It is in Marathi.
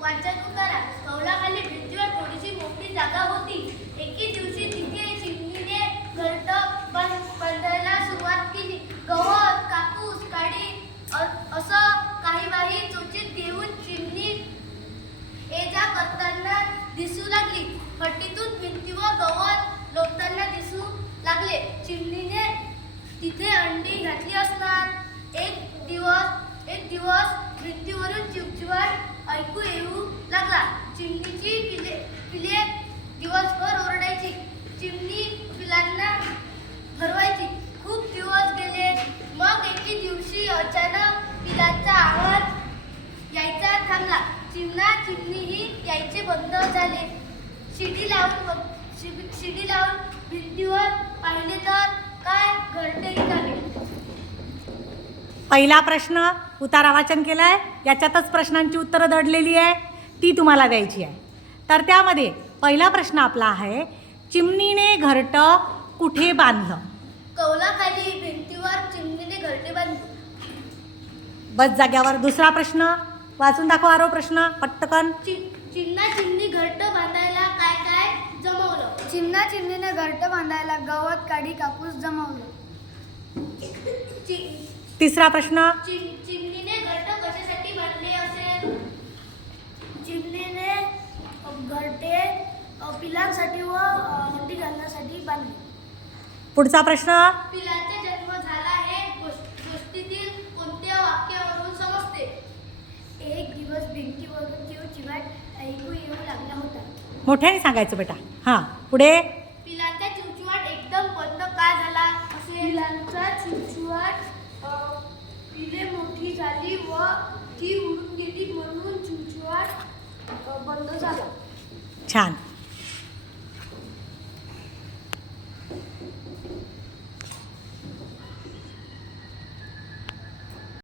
वाचन उतारा. कौलाखाली भिंतीवर थोडीशी मोकळी जागा होती. एके दिवशी तिथे चिमणीने घरटं बांधायला सुरुवात केली. गवत, कापूस, काडी असं काही चोचीत घेऊन चिमणी ये जा करताना दिसू लागली. फटीतून भिंतीवर गवत लोटताना दिसू लागले. चिमणीने तिथे अंडी घातली असणार. एक दिवस भिंतीवरून चिवचिवाट ऐकू येऊ लागला. चिमणीची पिले दिवसभर ओरडायची. चिमणी पिलांना भरवायची. खूप दिवस गेले. मग एके दिवशी अचानक पिलांचा आवाज यायचा थांबला. चिमणीही यायचे बंद झाले. शिडी लावून भिंतीवर पाहिले तर काय घरटे रिकामे. पहिला प्रश्न उतारा वाचन केलाय. याच्यातच प्रश्नांची उत्तरं दडलेली आहे, ती तुम्हाला द्यायची आहे. तर त्यामध्ये पहिला प्रश्न आपला आहे, चिमणीने घरटं कुठे बांधलं? कौलाखाली भिंतीवर चिमणीने घरटे बांधले. बस जाग्यावर. दुसरा प्रश्न वाचून दाखवा. आरो प्रश्न पटकन. चिमणी घरटं बांधायला काय जमवलं? चिमणीने घरटं बांधायला गवत, काडी, कापूस जमवलं. तिसरा प्रश्न. चिमणीने घरटं कशासाठी बांधले असेल? चिमणीने घरटे पिलांसाठी व अंडी घालण्यासाठी बांधले. पुढचा प्रश्न. पिलांचा जन्म झाला हे गोष्टीतील कोणत्या वाक्यावरून समजते? एक दिवस भिंतीवरून चिवचिवाट ऐकू येऊ लागला होता. मोठ्याने सांगायचं बेटा. हां, पुढे. पिलांचा चिवचिवाट एकदम बंद का झाला असेल? पिलांचा चिवचिवाट पिले मोठी झाली व ती उडून गेली म्हणून चिवचिवाट बंद झाला. छान.